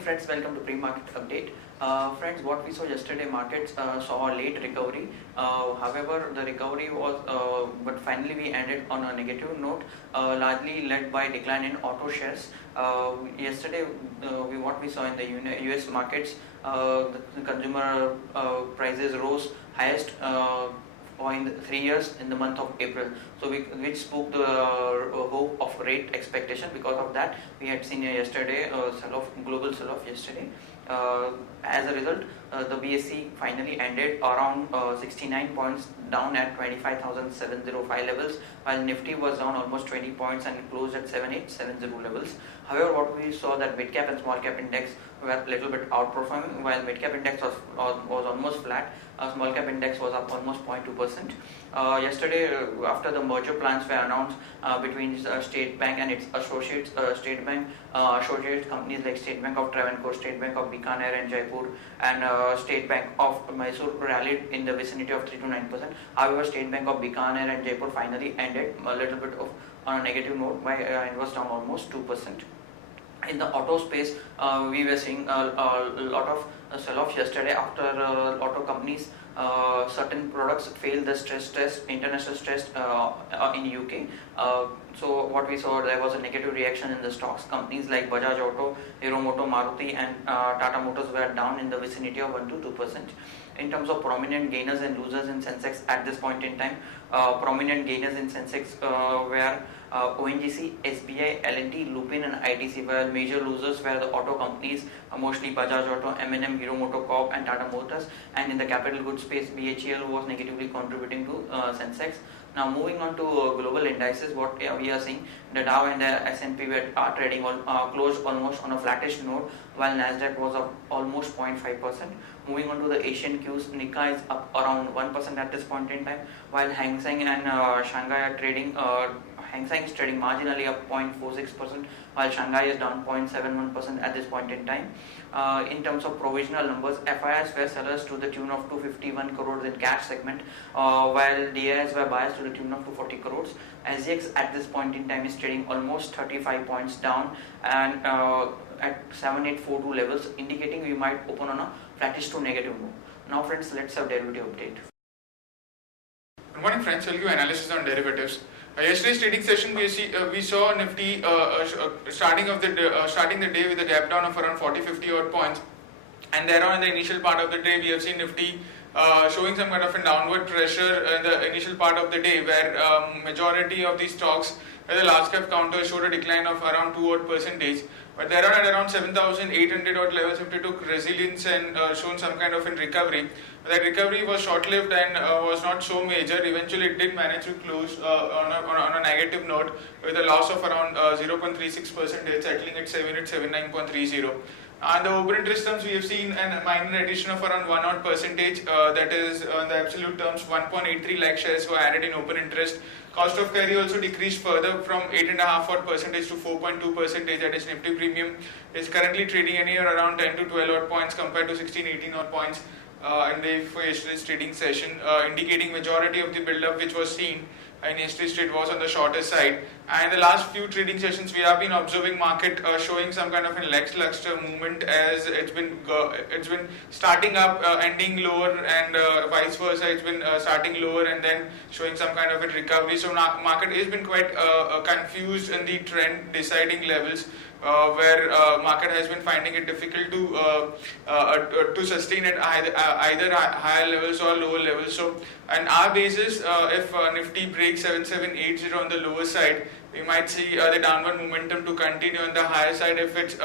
friends, welcome to pre-market update. Friends, what we saw yesterday, markets saw a late recovery. However, the recovery was, but finally we ended on a negative note, largely led by decline in auto shares. Yesterday, what we saw in the US markets, the consumer prices rose highest in 3 years in the month of April. So which spoke the hope of rate expectation. Because of that, we had seen yesterday global sell-off yesterday. As a result, the BSE finally ended around 69 points down at 25,705 levels, while Nifty was down almost 20 points and closed at 7870 levels. However, what we saw that mid cap and small cap index were a little bit outperforming, while mid cap index was almost flat. Small cap index was up almost 0.2%. Yesterday, after the merger plans were announced between State Bank and its associates, State Bank associates companies like State Bank of Travancore, State Bank of Bikaner and Jaipur, and State Bank of Mysore rallied in the vicinity of 3 to 9%. However, State Bank of Bikaner and Jaipur finally ended a little bit on a negative note by it was down almost 2%. In the auto space, we were seeing a lot of sell-off yesterday after auto companies. Certain products failed the stress test, international stress in UK. So what we saw, there was a negative reaction in the stocks. Companies like Bajaj Auto, Hero Moto, Maruti and Tata Motors were down in the vicinity of 1 to 2%. In terms of prominent gainers and losers in Sensex at this point in time, prominent gainers in Sensex were ONGC, SBI, L&T, Lupin and ITC, while major losers were the auto companies, mostly Bajaj Auto, M&M, Hero MotoCorp and Tata Motors. And in the capital goods space, BHEL was negatively contributing to Sensex. Now moving on to global indices, what we are seeing, the Dow and the S&P are trading closed almost on a flattish note, while Nasdaq was up almost 0.5%. Moving on to the Asian Qs, Nikkei is up around 1% at this point in time, while Hang Seng and Shanghai are trading. Hang Seng is trading marginally up 0.46%, while Shanghai is down 0.71% at this point in time. In terms of provisional numbers, FIIs were sellers to the tune of 251 crores in cash segment, while DIs were buyers to the tune of 240 crores. SGX at this point in time is trading almost 35 points down and at 7842 levels, indicating we might open on a flattish to negative move. Now friends, let's have derivative update. Good morning friends, I'll give analysis on derivatives. Yesterday's trading session, we saw Nifty starting the day with a gap down of around 40-50 odd points, and thereon in the initial part of the day we have seen Nifty showing some kind of a downward pressure in the initial part of the day, where majority of these stocks, the large cap counter showed a decline of around 2 odd percentage. But thereon at around 7,800 odd levels, Nifty took resilience and shown some kind of a recovery. That recovery was short-lived and was not so major. Eventually, it did manage to close on a negative note with a loss of around 0.36%, settling at 79.30. And the open interest terms, we have seen a minor addition of around 1 odd percentage. That is, in the absolute terms, 1.83 lakh shares were added in open interest. Cost of carry also decreased further from 8.5 odd percentage to 4.2%. That is, Nifty Premium is currently trading anywhere around 10 to 12 odd points compared to 16-18 odd points for yesterday's trading session, indicating majority of the build-up which was seen in yesterday's trade was on the shorter side. And the last few trading sessions we have been observing market showing some kind of a lackluster movement, as it's been starting up, ending lower, and vice versa. It's been starting lower and then showing some kind of a recovery. So market has been quite confused in the trend deciding levels, where market has been finding it difficult to sustain at either higher levels or lower levels. So on our basis, if Nifty breaks 7780 on the lower side, we might see the downward momentum to continue on the higher side if it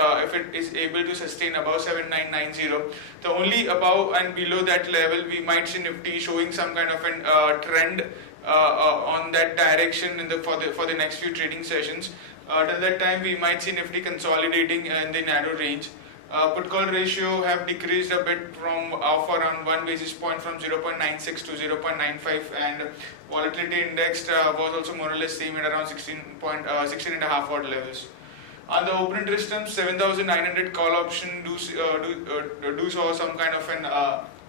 is able to sustain above 7990. The only above and below that level, we might see Nifty showing some kind of a trend on that direction for the next few trading sessions. Till that time, we might see Nifty consolidating in the narrow range. Put call ratio have decreased a bit from around 1 basis point from 0.96 to 0.95, and volatility index was also more or less same at around 16.5 odd levels. On the open interest terms, 7,900 call option do saw some kind of an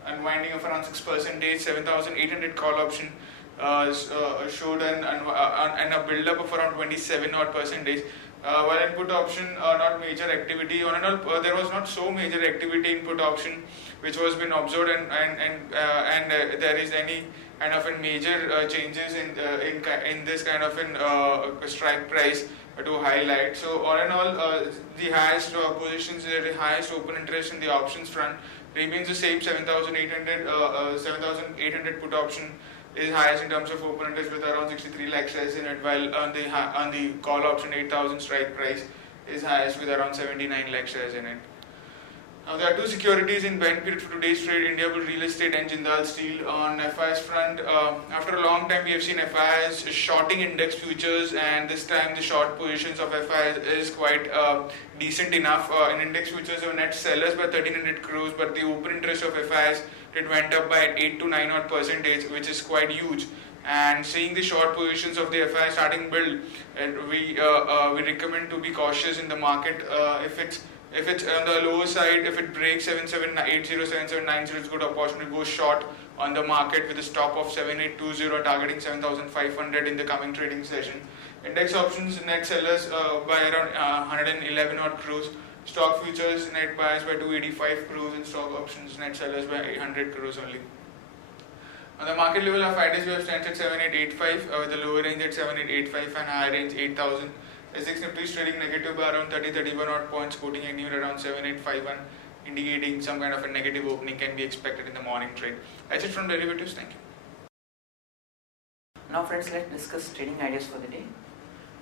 unwinding of around 6%. 7,800 call option showed a build-up of around 27 odd percentage. While in put option, not major activity. On and all, there was not so major activity in put option, which was been observed, and there is any kind of a major changes in this kind of an strike price to highlight. So all in all, the highest positions, the highest open interest in the options front remains the same. 7,800 put option is highest in terms of open interest with around 63 lakh shares in it, while on the call option 8,000 strike price is highest with around 79 lakh shares in it. Now there are two securities in band period for today's trade: Indiabulls Real Estate and Jindal Steel. On FIS front, after a long time we have seen FIS shorting index futures, and this time the short positions of FIS is quite decent enough. In index futures, they were net sellers by 1,300 crores, but the open interest of FIS it went up by 8 to 9 odd %, which is quite huge. And seeing the short positions of the FI starting build, we recommend to be cautious in the market. If it's on the lower side, if it breaks 7780, 7790, it's a good opportunity to go short on the market with a stop of 7820, targeting 7500 in the coming trading session. Index options net sellers by around 111 odd crores. Stock futures net buyers by 285 crores, and stock options net sellers by 800 crores only. On the market level, our Fridays we have stands at 7885 with the lower range at 7885 and higher range 8000. SX Nifty is trading negative by around 30-31 odd points, quoting a near around 7851, indicating some kind of a negative opening can be expected in the morning trade. That's it from derivatives. Thank you. Now friends, let's discuss trading ideas for the day.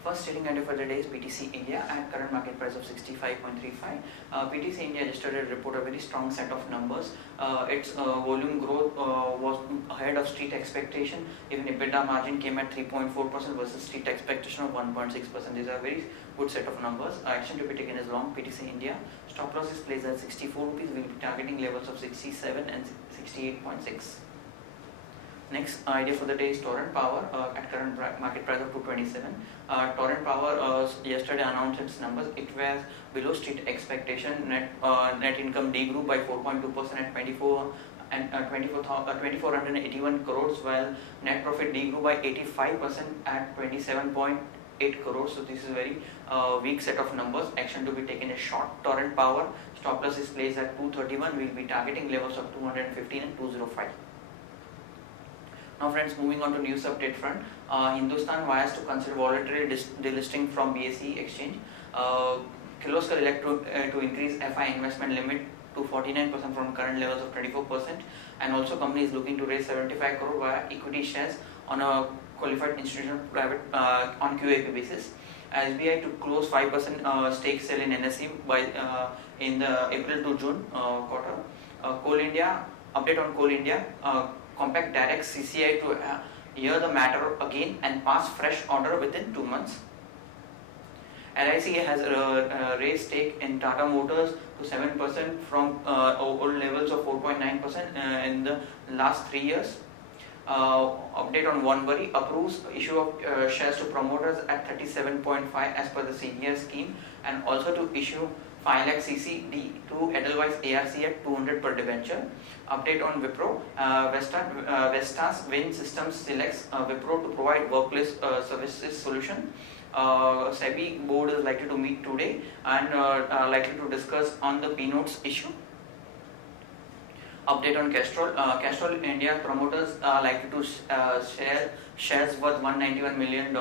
First trading idea for the day is PTC India at current market price of 65.35. PTC India yesterday reported a very strong set of numbers. Its volume growth was ahead of street expectation. Even EBITDA margin came at 3.4% versus street expectation of 1.6%. These are very good set of numbers. Action to be taken is long PTC India. Stop loss is placed at 64 rupees. We will be targeting levels of 67 and 68.6. Next idea for the day is Torrent Power at current market price of 227. Torrent Power yesterday announced its numbers. It was below street expectation. Net income degrew by 4.2% at 2481 crores, while net profit degrew by 85% at 27.8 crores. So this is a very weak set of numbers. Action to be taken is short Torrent Power. Stop loss is placed at 231. We will be targeting levels of 215 and 205. Now friends, moving on to news update front, Hindustan wires to consider voluntary delisting from BSE exchange. Kirloskar elect to increase FI investment limit to 49% from current levels of 24%, and also company is looking to raise 75 crore via equity shares on a qualified institutional private on QIP basis. SBI to close 5% stake sale in NSE by in the April to June quarter. Coal India update on Coal India. Compaq directs CCI to hear the matter again and pass fresh order within 2 months. LIC has raised stake in Tata Motors to 7% from old levels of 4.9% in the last 3 years. Update on Onebury approves issue of shares to promoters at 37.5 as per the senior scheme, and also to issue 5 lakh CCD to Edelweiss ARC at 200 per debenture. Update on Wipro. Vestas Wind Systems selects Wipro to provide workplace services solution. SEBI board is likely to meet today and likely to discuss on the P-notes issue. Update on Castrol. Castrol India promoters are likely to share shares worth $191 million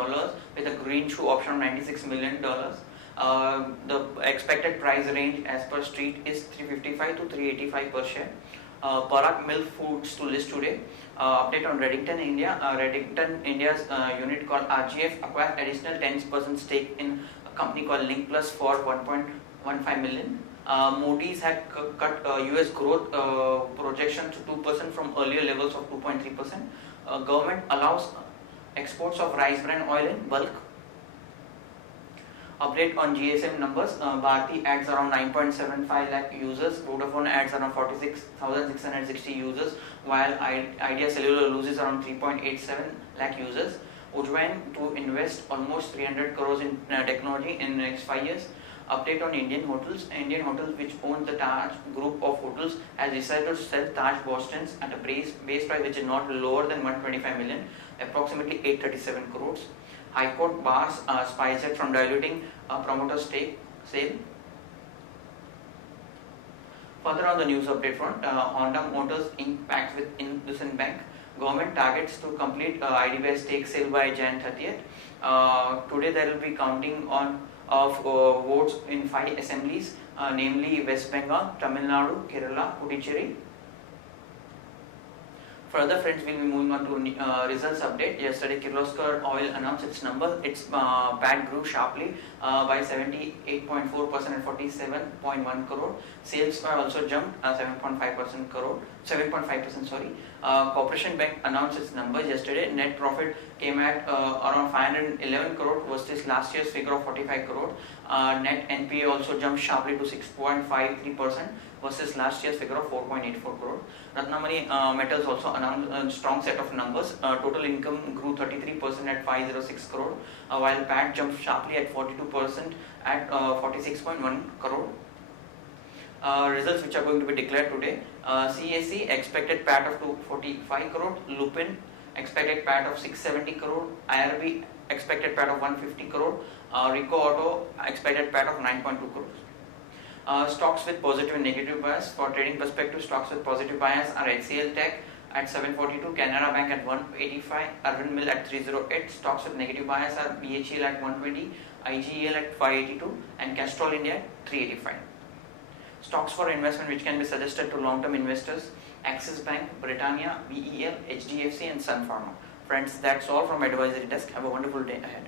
with a green shoe option of $96 million. The expected price range as per street is 355 to 385 per share. Parag Milk Foods to list today. Update on Redington India. Redington India's unit called RGF acquired additional 10% stake in a company called Link Plus for 1.15 million. Moody's had cut US growth projection to 2% from earlier levels of 2.3%. Government allows exports of rice bran oil in bulk. Update on GSM numbers. Bharti adds around 9.75 lakh users. Vodafone adds around 46,660 users, while Idea Cellular loses around 3.87 lakh users. Ujjain to invest almost 300 crores in technology in the next 5 years. Update on Indian Hotels. Indian Hotels, which owns the Taj group of hotels, has decided to sell Taj Boston's at a base price which is not lower than 125 million, approximately 837 crores. High Court bars SpiceJet from diluting promoter stake sale. Further on the news update front, Honda Motors Inc. pacts with IndusInd Bank. Government targets to complete IDBI stake sale by Jan 30th. Today there will be counting on of votes in 5 assemblies, namely West Bengal, Tamil Nadu, Kerala, Puducherry. Further, friends, we'll be moving on to results update. Yesterday, Kirloskar Oil announced its numbers. Its PAT grew sharply by 78.4% at 47.1 crore. Sales also jumped 7.5%. Sorry. Corporation Bank announced its numbers yesterday. Net profit came at around 511 crore versus last year's figure of 45 crore. Net NPA also jumped sharply to 6.53% versus last year's figure of 4.84 crore. Ratnamani Metals also announced a strong set of numbers. Total income grew 33% at 506 crore, while PAT jumped sharply at 42% at 46.1 crore. Results which are going to be declared today. CAC expected PAT of 245 crore, Lupin expected PAT of 670 crore, IRB expected PAT of 150 crore, Rico Auto expected PAT of 9.2 crores. Stocks with positive and negative bias. For trading perspective, stocks with positive bias are HCL Tech at 742, Canara Bank at 185, Arvind Mill at 308. Stocks with negative bias are BHEL at 120, IGEL at 582 and Castrol India at 385. Stocks for investment which can be suggested to long-term investors: Axis Bank, Britannia, BEL, HDFC and Sun Pharma. Friends, that's all from Advisory Desk. Have a wonderful day ahead.